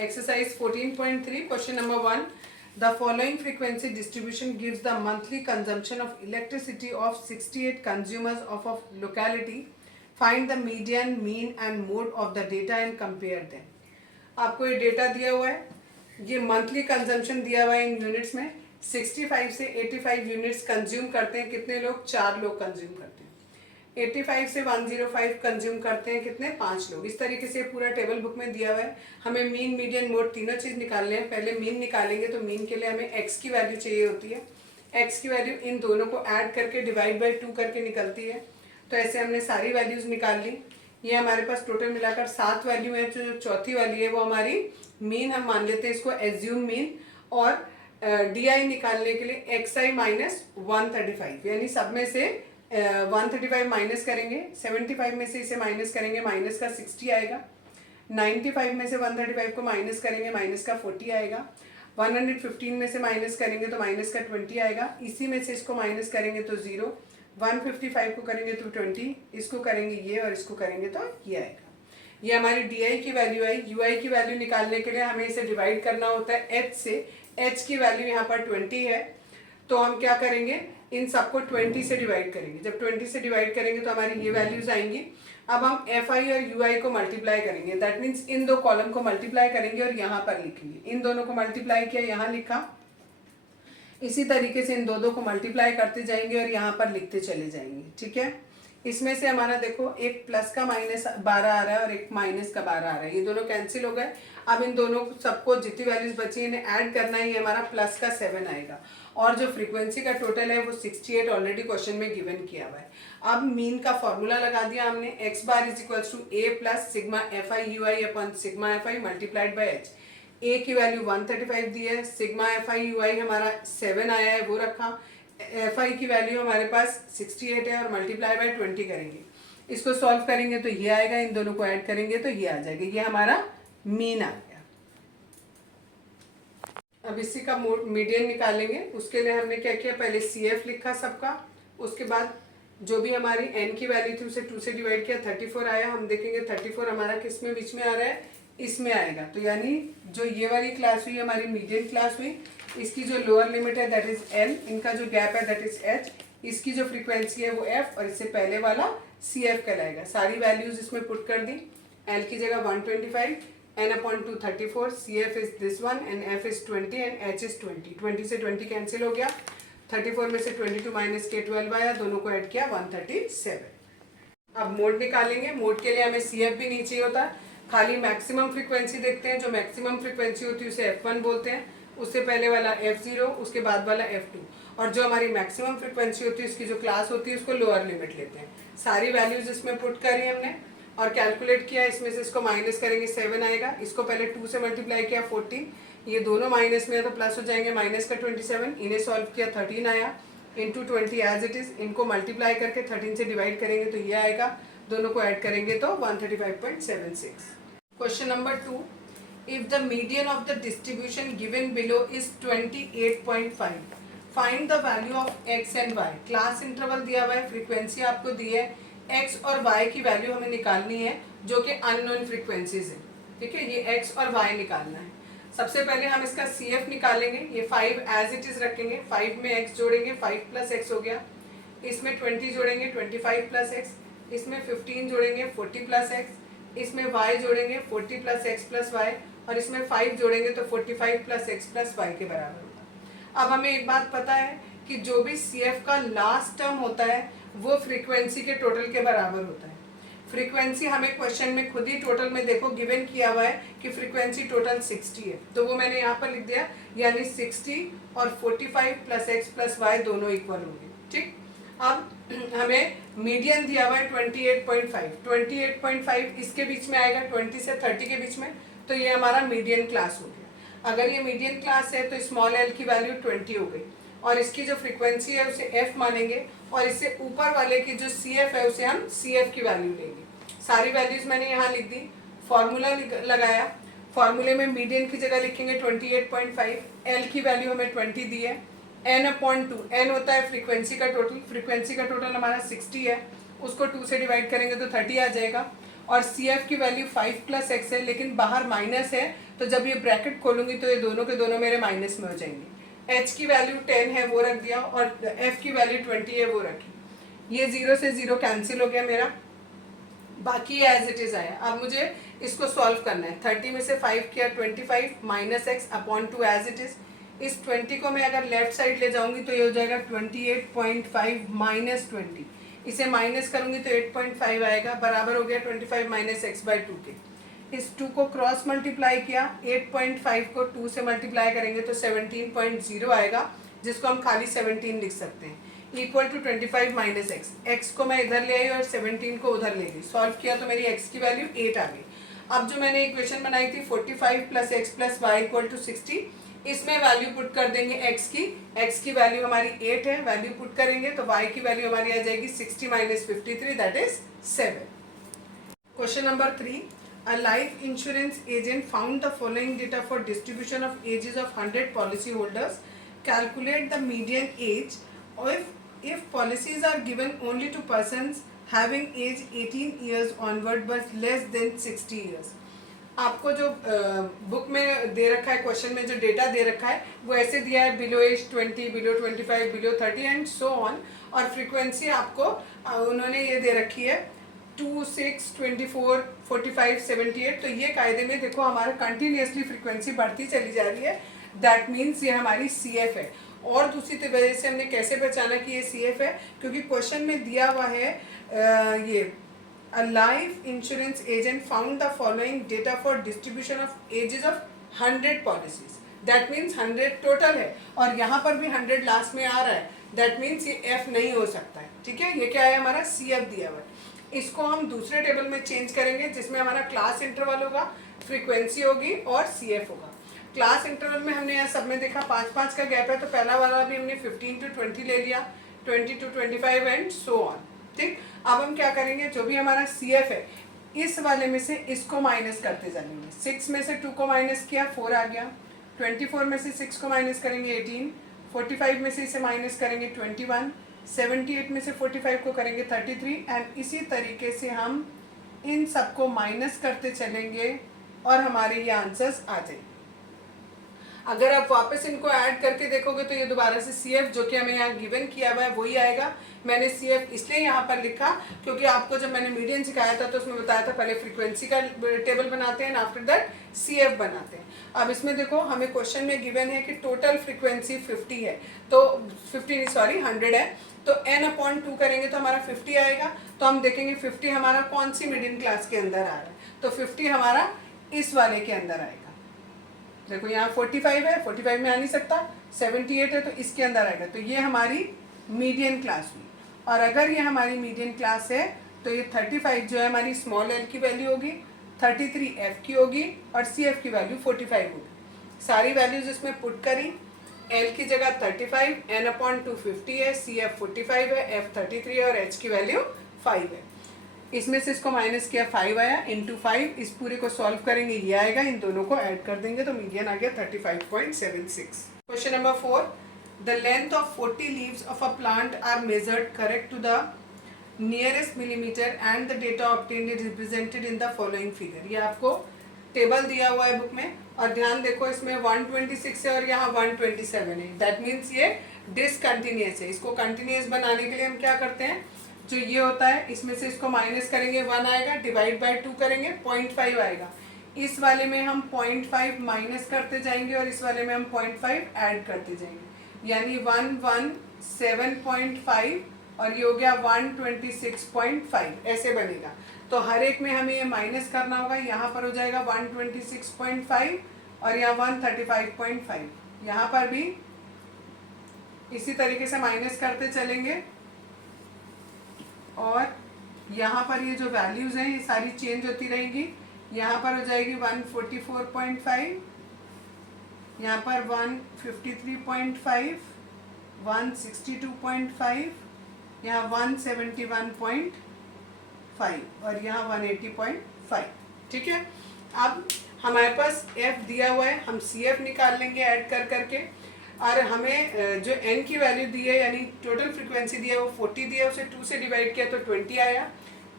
Exercise 14.3, question number 1. The following frequency distribution gives the monthly consumption of electricity of 68 consumers of a locality. Find the median, mean and mode of the data and compare them. आपको ये data दिया हुआ है, ये monthly consumption दिया हुआ है इन units में. 65 से 85 यूनिट्स कंज्यूम करते हैं कितने लोग? 4 लोग कंज्यूम करते हैं. 85 से 105 कंज्यूम करते हैं कितने? 5 लोग. इस तरीके से पूरा टेबल बुक में दिया हुआ है. हमें मीन, मीडियन, मोड तीनों चीज़ निकालने हैं. पहले मीन निकालेंगे तो मीन के लिए हमें एक्स की वैल्यू चाहिए होती है. एक्स की वैल्यू इन दोनों को ऐड करके डिवाइड बाई 2 करके निकलती है. तो ऐसे हमने सारी वैल्यूज़ निकाल ली. ये हमारे पास टोटल मिलाकर 7 वैल्यू है. जो चौथी वाली है वो हमारी मीन हम मान लेते हैं, इसको एज्यूम मीन. और डी आई निकालने के लिए एक्स आई माइनस 135, यानी सब में से 135 माइनस करेंगे. 75 में से इसे माइनस करेंगे, माइनस का 60 आएगा. 95 में से 135 को माइनस करेंगे, माइनस का 40 आएगा. 115 में से माइनस करेंगे तो माइनस का 20 आएगा. इसी में से इसको माइनस करेंगे तो 0. 155 को करेंगे तो 20, इसको करेंगे ये और इसको करेंगे तो ये आएगा. ये हमारी डी आई की वैल्यू आई. यू आई की वैल्यू निकालने के लिए हमें इसे डिवाइड करना होता है एच से. एच की वैल्यू यहाँ पर 20 है, तो हम क्या करेंगे, इन सबको 20 से डिवाइड करेंगे. जब 20 से डिवाइड करेंगे तो हमारी ये वैल्यूज आएंगी. अब हम एफ आई और यू आई को मल्टीप्लाई करेंगे. दैट मीन्स इन दो कॉलम को मल्टीप्लाई करेंगे और यहाँ पर लिखेंगे. इन दोनों को मल्टीप्लाई किया, यहाँ लिखा. इसी तरीके से इन दो को मल्टीप्लाई करते जाएंगे और यहाँ पर लिखते चले जाएंगे. ठीक है. इसमें से हमारा देखो एक प्लस का माइनस 12 आ रहा है और एक माइनस का 12 आ रहा है. ये दोनों कैंसिल हो गए. अब इन दोनों सबको जितनी वैल्यूज बची इन्हें ऐड करना है. ये हमारा प्लस का 7 आएगा. और जो फ्रीक्वेंसी का टोटल है वो 68 ऑलरेडी क्वेश्चन में गिवन किया हुआ है. अब मीन का फॉर्मूला लगा दिया हमने. X bar is equal to A plus sigma F I U I upon sigma F I multiplied by H. A की वैल्यू 135 दी है. Sigma F I U I हमारा 7 आया है, वो रखा. एफ आई की वैल्यू हमारे पास 68 है और मल्टीप्लाई बाई 20 करेंगे. इसको सॉल्व करेंगे तो ये आएगा. इन दोनों को ऐड करेंगे तो ये आ जाएगा. ये हमारा मीन आ गया. अब इसी का मीडियन निकालेंगे. उसके लिए हमने क्या किया, पहले सी एफ लिखा सबका. उसके बाद जो भी हमारी एन की वैल्यू थी उसे 2 से डिवाइड किया. 34 आया. हम देखेंगे 34 हमारा किस में बीच में आ रहा है, इसमें आएगा. तो यानी जो ये वाली क्लास हुई हमारी मीडियन क्लास हुई. इसकी जो लोअर लिमिट है दैट इज एल. इनका जो गैप है दैट इज एच. इसकी जो फ्रीक्वेंसी है वो एफ और इससे पहले वाला सी एफ कहलाएगा. सारी वैल्यूज इसमें पुट कर दी. एल की जगह 125, n upon 2 34, CF is this one and F is 20 and H is 20. 20 से 20 कैंसिल हो गया. 34 में से 22 माइनस के 12 आया. दोनों को ऐड किया 137. अब मोड निकालेंगे. मोड के लिए हमें CF भी नहीं चाहिए होता, खाली मैक्सिमम फ्रीक्वेंसी देखते हैं. जो मैक्सिमम फ्रीक्वेंसी होती है उसे F1 बोलते हैं. उससे पहले वाला F0, उसके बाद वाला F2. और जो हमारी मैक्सिमम फ्रीक्वेंसी होती है उसकी जो क्लास होती है उसको लोअर लिमिट लेते हैं. सारी वैल्यूज इसमें पुट करी हमने और कैलकुलेट किया. इसमें से इसको माइनस करेंगे 7 आएगा. इसको पहले 2 से मल्टीप्लाई किया 14. ये दोनों माइनस में है तो प्लस हो जाएंगे. माइनस का 27. इन्हें सॉल्व किया 13 आया. Into 20 as it is. इनको मल्टीप्लाई करके 13 से डिवाइड करेंगे तो ये आएगा. दोनों को ऐड करेंगे तो 135.76. Question number 2. If the median of the distribution given below is 28.5, find the value of x and y. Class interval दिया हुआ है, फ्रीक्वेंसी आपको दी है. x और y की वैल्यू हमें निकालनी है जो कि अननोन फ्रीक्वेंसीज है. ठीक है. ये x और y निकालना है. सबसे पहले हम इसका CF निकालेंगे. ये 5 एज इट इज रखेंगे. 5 में x जोड़ेंगे, 5 प्लस x हो गया. इसमें 20 जोड़ेंगे, 25 प्लस x. इसमें 15 जोड़ेंगे, 40 प्लस x. इसमें y जोड़ेंगे, 40 प्लस x प्लस y. और इसमें 5 जोड़ेंगे तो 45 प्लस x प्लस y के बराबर होगा. अब हमें एक बात पता है कि जो भी CF का लास्ट टर्म होता है वो फ्रीक्वेंसी के टोटल के बराबर होता है. फ्रीक्वेंसी हमें क्वेश्चन में खुद ही टोटल में देखो गिवन किया हुआ है कि फ्रीक्वेंसी टोटल 60 है. तो वो मैंने यहाँ पर लिख दिया. यानी 60 और 45 प्लस एक्स प्लस वाई दोनों इक्वल होंगे. ठीक. अब हमें मीडियन दिया हुआ है 28.5. 28.5 इसके बीच में आएगा, 20 से 30 के बीच में. तो ये हमारा मीडियन क्लास हो गया. अगर ये मीडियन क्लास है तो स्मॉल एल की वैल्यू 20 हो गई और इसकी जो फ्रीक्वेंसी है उसे f मानेंगे और इससे ऊपर वाले की जो CF है उसे हम CF की वैल्यू लेंगे. सारी वैल्यूज मैंने यहाँ लिख दी. फॉर्मूला लगाया. फॉर्मूले में मीडियन की जगह लिखेंगे 28.5. एल की वैल्यू हमें 20 दी है. n/2. n होता है फ्रीक्वेंसी का टोटल. फ्रीक्वेंसी का टोटल हमारा 60 है. उसको 2 से डिवाइड करेंगे तो 30 आ जाएगा. और CF की वैल्यू 5 प्लस x है, लेकिन बाहर माइनस है तो जब ये ब्रैकेट खोलूंगी तो ये दोनों के दोनों मेरे माइनस में हो जाएंगे। एच की वैल्यू 10 है वो रख दिया और एफ की वैल्यू 20 है वो रखी। ये 0 से 0 कैंसिल हो गया मेरा, बाकी एज इट इज आया। अब मुझे इसको सॉल्व करना है। 30 में से 5 किया 25 minus x upon 2 as it is. इस 20 को मैं अगर लेफ्ट साइड ले जाऊंगी तो ये हो जाएगा 28.5 माइनस 20। इसे माइनस करूंगी तो 8.5 आएगा, बराबर हो गया 25 माइनस एक्स बाई 2 के। इस 2 को क्रॉस मल्टीप्लाई किया, 8.5 को 2 से मल्टीप्लाई करेंगे तो 17.0 आएगा, जिसको हम खाली 17 लिख सकते हैं, equal to 25 minus x. X को मैं इधर ले आई और 17 को उधर ले गई। सॉल्व किया तो मेरी एक्स की वैल्यू 8 आ गई। अब जो मैंने इक्वेशन बनाई थी 45 plus x plus y equal to 60, इसमें वैल्यू पुट कर देंगे एक्स की वैल्यू हमारी 8 है, वैल्यू पुट करेंगे तो वाई की वैल्यू हमारी आ जाएगी 60 minus 53, that is 7। Question number 3, a life insurance agent found the following data for distribution of ages of 100 policy holders. Calculate the median age if policies are given only to persons having age 18 years onward but less than 60 years. आपको जो book में दे रखा है, question में जो data दे रखा है वो ऐसे दिया है, below as 20, below 25, below 30 and so on. और फ्रीक्वेंसी आपको उन्होंने ये दे रखी है 2, 6, 24, 45, 78। तो ये कायदे में देखो हमारा कंटिन्यूसली फ्रीक्वेंसी बढ़ती चली जा रही है, दैट मीन्स ये हमारी CF है। और दूसरी वजह से हमने कैसे पहचाना कि ये CF है, क्योंकि क्वेश्चन में दिया हुआ है ये A life insurance agent found the following data for distribution of ages of 100 policies. That means 100 total है और यहाँ पर भी 100 लास्ट में आ रहा है, that means ये F नहीं हो सकता है। ठीक है, ये क्या है हमारा CF दिया हुआ है। इसको हम दूसरे टेबल में चेंज करेंगे जिसमें हमारा क्लास इंटरवल होगा, फ्रीक्वेंसी होगी और CF होगा। क्लास इंटरवल में हमने यहाँ सब में देखा 5-5 का गैप है, तो पहला वाला भी हमने 15 to 20 ले लिया, 20 to 25 एंड सो ऑन। ठीक, अब हम क्या करेंगे, जो भी हमारा CF है इस वाले में से इसको माइनस करते जाएंगे। 6 में से 2 को माइनस किया 4 आ गया, 24 में से 6 को माइनस करेंगे 18, 45 में से इसे माइनस करेंगे 21, 78 में से 45 को करेंगे 33 एंड इसी तरीके से हम इन सबको माइनस करते चलेंगे और हमारे ये आंसर्स आ जाएंगे। अगर आप वापस इनको ऐड करके देखोगे तो ये दोबारा से CF जो कि हमें यहाँ गिवन किया हुआ है वही आएगा। मैंने CF इसलिए यहाँ पर लिखा क्योंकि आपको जब मैंने मीडियन सिखाया था तो उसमें बताया था पहले फ्रीक्वेंसी का टेबल बनाते हैं, आफ्टर दैट CF बनाते हैं। अब इसमें देखो हमें क्वेश्चन में गिवन है कि टोटल फ्रीक्वेंसी 50 है, तो 100 है, तो n/2 करेंगे तो हमारा 50 आएगा। तो हम देखेंगे 50 हमारा कौन सी मिडिल क्लास के अंदर आ रहा है, तो 50 हमारा इस वाले के अंदर आएगा। देखो यहाँ 45 है, 45 में आ नहीं सकता, 78 है तो इसके अंदर आएगा, तो ये हमारी मीडियन क्लास हुई। और अगर ये हमारी मीडियन क्लास है तो ये 35 जो है हमारी स्मॉल l की वैल्यू होगी, 33 f की होगी और CF की वैल्यू 45 होगी। सारी वैल्यूज इसमें पुट करी, l की जगह 35, n/2 50 है, CF 45 है, f 33 है और h की वैल्यू 5 है। इसमें से इसको माइनस किया 5 आया, इंटू 5 इस पूरे को सॉल्व करेंगे ये आएगा, इन दोनों को ऐड कर देंगे तो मीडियन आ गया 35.76। Question number 4, the length of 40 leaves of a plant are measured correct to the nearest millimetre and the data obtained is represented in the following figure. ये आपको टेबल दिया हुआ है बुक में और ध्यान देखो इसमें 126 है और यहाँ 127 है, दैट मीन्स ये डिसकंटिन्यूस है। इसको कंटिन्यूस बनाने के लिए हम क्या करते हैं, जो ये होता है इसमें से इसको माइनस करेंगे 1 आएगा, डिवाइड बाय 2 करेंगे 0.5 आएगा। इस वाले में हम 0.5 माइनस करते जाएंगे और इस वाले में हम 0.5 ऐड करते जाएंगे, यानी 117.5 और ये हो गया 126.5, ऐसे बनेगा। तो हर एक में हमें ये माइनस करना होगा, यहाँ पर हो जाएगा 126.5 और यहाँ 135.5, यहाँ पर भी इसी तरीके से माइनस करते चलेंगे और यहाँ पर ये जो वैल्यूज़ हैं ये सारी चेंज होती रहेंगी। यहाँ पर हो जाएगी 144.5, यहाँ पर 153.5, 162.5, यहाँ 171.5 और यहाँ 180.5। ठीक है, अब हमारे पास F दिया हुआ है, हम CF निकाल लेंगे ऐड कर करके। और हमें जो n की वैल्यू दी है यानी टोटल फ्रीक्वेंसी दी है वो 40 दिया है, उसे 2 से डिवाइड किया तो 20 आया।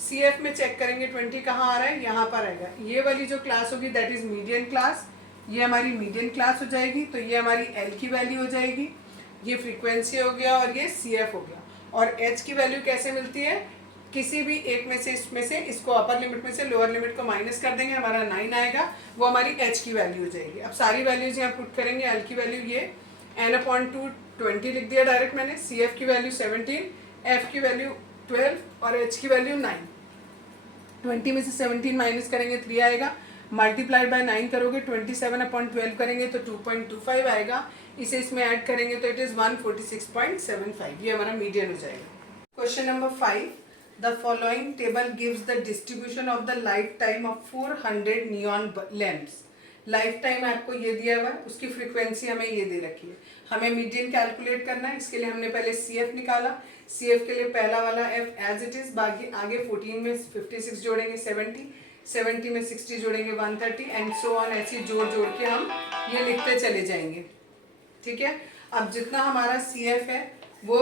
CF में चेक करेंगे 20 कहाँ आ रहा है, यहाँ पर आएगा। ये वाली जो क्लास होगी दैट इज मीडियन क्लास, ये हमारी मीडियन क्लास हो जाएगी, तो ये हमारी एल की वैल्यू हो जाएगी, ये फ्रीक्वेंसी हो गया और ये सी एफ हो गया। और एच की वैल्यू कैसे मिलती है, किसी भी एक में से इसमें से इसको अपर लिमिट में से लोअर लिमिट को माइनस कर देंगे, हमारा 9 आएगा, वो हमारी एच की वैल्यू हो जाएगी। अब सारी वैल्यूज यहाँ पुट करेंगे। एल की वैल्यू ये n/2 20 लिख दिया डायरेक्ट मैंने, सी एफ की वैल्यू 17, एफ की वैल्यू 12 और एच की वैल्यू 9। 20 में से 17 माइनस करेंगे 3 आएगा, मल्टीप्लाइड बाय 9 करोगे 27/12 करेंगे तो 2.25 आएगा, इसे इसमें ऐड करेंगे तो इट इज़ 146.75, ये हमारा मीडियन हो जाएगा। Question number 5, the following table gives the distribution of the life time of 400 neon lamps. Life time आपको ये दिया हुआ है, उसकी फ्रीक्वेंसी हमें ये दे रखी है, हमें मीडियन कैलकुलेट करना है। इसके लिए हमने पहले सी एफ निकाला, सी एफ के लिए पहला वाला एफ एज इट इज, बाकी आगे 14 में 56 जोड़ेंगे 70, 70 में 60 जोड़ेंगे 130 एंड सो ऑन, ऐसे जोड़ जोड़ के हम ये लिखते चले जाएंगे। ठीक है, अब जितना हमारा सी एफ है वो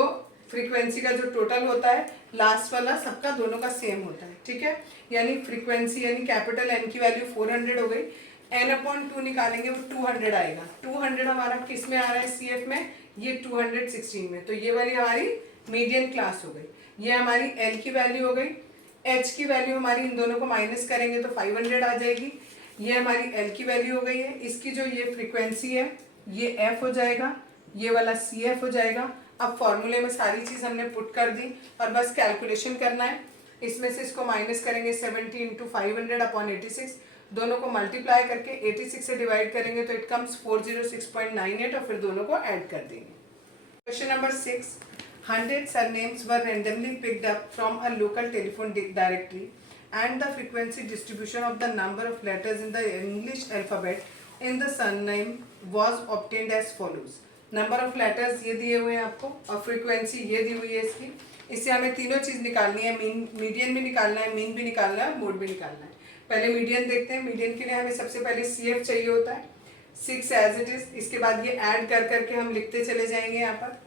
फ्रीक्वेंसी का जो टोटल होता है लास्ट वाला सबका दोनों का सेम होता है। ठीक है, यानी फ्रीक्वेंसी यानी कैपिटल एन की वैल्यू 400 हो गई, n/2 निकालेंगे वो 200 आएगा। 200 हमारा किस में आ रहा है सी एफ में, ये 216 में, तो ये वाली हमारी मीडियन क्लास हो गई। ये हमारी एल की वैल्यू हो गई, एच की वैल्यू हमारी इन दोनों को माइनस करेंगे तो 500 आ जाएगी, ये हमारी एल की वैल्यू हो गई है। इसकी जो ये फ्रीक्वेंसी है ये एफ हो जाएगा, ये वाला सी एफ हो जाएगा। अब फॉर्मूले में सारी चीज़ हमने पुट कर दी और बस कैलकुलेशन करना है। इसमें से इसको माइनस करेंगे 70 × 500/86, दोनों को मल्टीप्लाई करके 86 से डिवाइड करेंगे तो इट कम्स 406.98 और फिर दोनों को ऐड कर देंगे। Question number 6, 100 surnames were randomly picked up from a local telephone directory and the frequency distribution of the number of letters in the English alphabet in the surname was obtained as follows। Number of letters ये दिए हुए हैं आपको और frequency ये दी हुई है इसकी। इससे हमें तीनों चीज़ निकालनी है, मीडियन भी निकालना है, मीन भी निकालना है, मोड भी निकालना है। पहले मीडियन देखते हैं। मीडियन के लिए हमें सबसे पहले सी एफ चाहिए होता है, 6 एज इट इज़। इसके बाद ये ऐड कर करके हम लिखते चले जाएंगे। यहाँ पर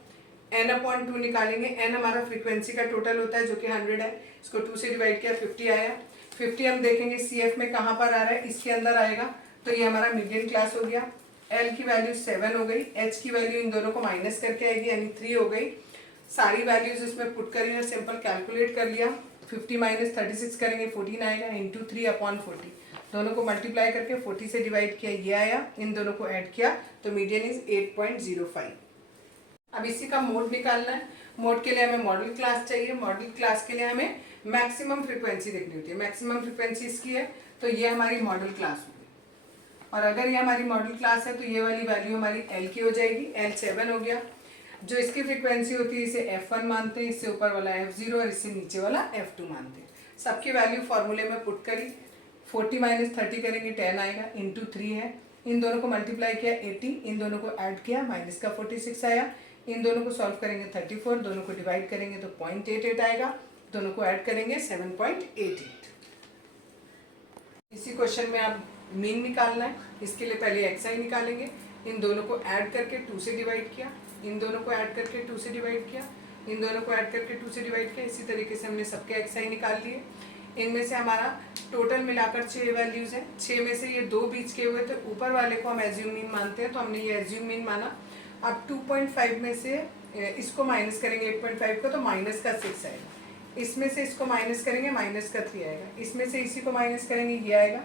n/2 निकालेंगे, n हमारा फ्रीक्वेंसी का टोटल होता है जो कि 100 है, इसको 2 से डिवाइड किया 50 आया। 50 हम देखेंगे सी एफ में कहाँ पर आ रहा है, इसके अंदर आएगा, तो ये हमारा मीडियन क्लास हो गया। एल की वैल्यू 7 हो गई, एच की वैल्यू इन दोनों को माइनस करके आएगी यानी 3 हो गई। सारी वैल्यूज इसमें पुट करी और सिंपल कैलकुलेट कर लिया। 50 माइनस 36 करेंगे 14 आएगा, इंटू 3/40, दोनों को मल्टीप्लाई करके 40 से डिवाइड किया, ये आया, इन दोनों को ऐड किया तो मीडियन इज 8.05। अब इसी का मोड निकालना है। मोड के लिए हमें मॉडल क्लास चाहिए, मॉडल क्लास के लिए हमें मैक्सिमम फ्रीक्वेंसी देखनी होती है। मैक्सिमम फ्रीक्वेंसी इसकी है तो ये हमारी मॉडल क्लास होगी, और अगर ये हमारी मॉडल क्लास है तो ये वाली वैल्यू हमारी एल की हो जाएगी। एल 7 हो गया। जो इसकी फ्रीक्वेंसी होती है इसे F1 मानते हैं, इससे ऊपर वाला F0 और इससे नीचे वाला F2 मानते हैं। सबकी वैल्यू फॉर्मूले में पुट करी, 40 माइनस 30 करेंगे 10 आएगा, इंटू 3 है, इन दोनों को मल्टीप्लाई किया 80, इन दोनों को ऐड किया, माइनस का 46 आया, इन दोनों को सॉल्व करेंगे 34, दोनों को डिवाइड करेंगे तो 0.88 आएगा, दोनों को ऐड करेंगे 7.88। इसी क्वेश्चन में आप मीन निकालना है। इसके लिए पहले एक्स निकालेंगे, इन दोनों को ऐड करके 2 से डिवाइड किया, इन दोनों को ऐड करके 2 से डिवाइड किया, इन दोनों को ऐड करके 2 से डिवाइड किया। इसी तरीके से हमने सबके एक्स निकाल लिए। इनमें से हमारा टोटल मिलाकर 6 वैल्यूज़ हैं। 6 में से ये 2 बीच के हुए, तो ऊपर वाले को हम एज्यूम मीन मानते हैं, तो हमने ये एज्यूम मीन माना। अब 2.5 में से इसको माइनस करेंगे 8.5 को, तो माइनस का 6 आएगा। इसमें से इसको माइनस करेंगे, माइनस का 3 आएगा। इसमें से इसी को माइनस करेंगे, ये आएगा।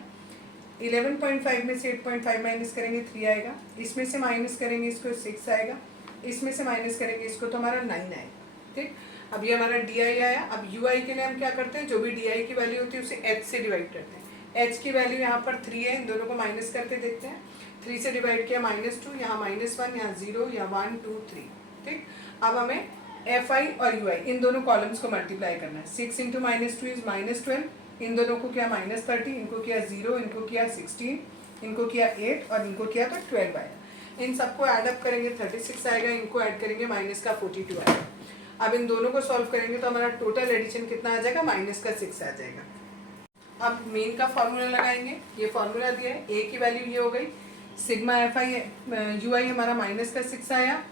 11.5 में से 8.5 माइनस करेंगे 3 आएगा। इसमें से माइनस करेंगे इसको 6 आएगा। इसमें से माइनस करेंगे इसको तो हमारा 9 आएगा। ठीक, अब ये हमारा डी आई आया। अब यू आई के लिए हम क्या करते हैं, जो भी डी आई की वैल्यू होती है उसे एच से डिवाइड करते हैं। एच की वैल्यू यहाँ पर 3 है, इन दोनों को माइनस करके देखते हैं। 3 से डिवाइड किया -2, यहाँ -1, यहाँ 0, यहाँ 1 2 3। ठीक, अब हमें एफ आई और यू आई इन दोनों कॉलम्स को मल्टीप्लाई करना है। 6 × -2 इज -12, इन दोनों को किया -30, इनको किया 0, इनको किया 16, इनको किया 8 और इनको किया तो 12 आया। इन सबको ऐडअप करेंगे 36 आएगा, इनको ऐड करेंगे माइनस का 42 आएगा। अब इन दोनों को सॉल्व करेंगे तो हमारा टोटल एडिशन कितना आ जाएगा, माइनस का 6 आ जाएगा। अब मीन का फॉर्मूला लगाएंगे। ये फॉर्मूला दिया है, ए की वैल्यू ये हो गई, sigma F I U I हमारा माइनस का 6 आया,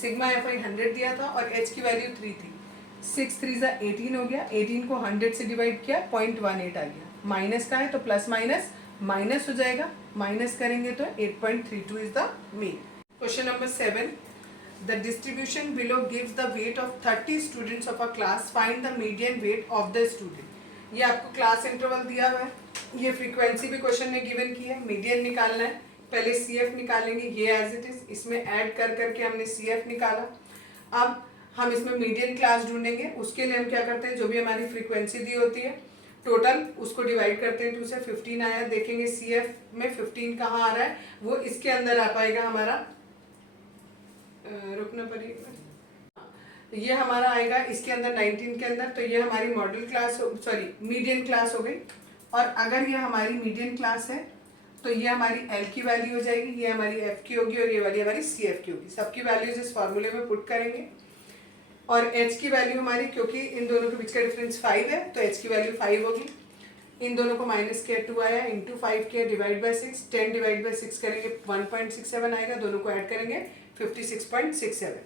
सिग्मा एफ आई 100 दिया था और एच की वैल्यू 3 थी। 6 3 18 हो गया, 18 को 100 से डिवाइड किया 0.18 आ गया। माइनस का है तो प्लस माइनस माइनस हो जाएगा, माइनस करेंगे तो 8.32 is the mean. Question number 7, the distribution below gives the weight of 30 students of a class, find the median weight of the student. ये आपको क्लास इंटरवल दिया हुआ है, ये फ्रीक्वेंसी भी क्वेश्चन में गिवन की है, मीडियन निकालना है। पहले CF निकालेंगे, ये एज इट इज, इसमें ऐड कर करके हमने CF निकाला। अब हम इसमें मीडियन क्लास ढूंढेंगे, उसके लिए हम क्या करते हैं, जो भी हमारी फ्रीक्वेंसी दी होती है टोटल उसको डिवाइड करते हैं 2 से। 15 आया, देखेंगे CF में 15 कहाँ आ रहा है, वो इसके अंदर आ पाएगा हमारा, रुकना पड़ेगा, ये हमारा आएगा इसके अंदर 19 के अंदर। तो ये हमारी model class, sorry median class हो गई। और अगर ये हमारी मीडियन क्लास है तो ये हमारी L की वैल्यू हो जाएगी, ये हमारी F की होगी और ये वाली हमारी CF की होगी। सबकी वैल्यूज इस फॉर्मूले में पुट करेंगे और H की वैल्यू हमारी, क्योंकि इन दोनों के बीच का डिफरेंस 5 है तो H की वैल्यू 5 होगी। इन दोनों को माइनस किया 2 आया, इंटू 5 किया, डिवाइड बाई 6, 10 डिवाइड बाई 6 करेंगे 1.67 आएगा, दोनों को ऐड करेंगे 56.67।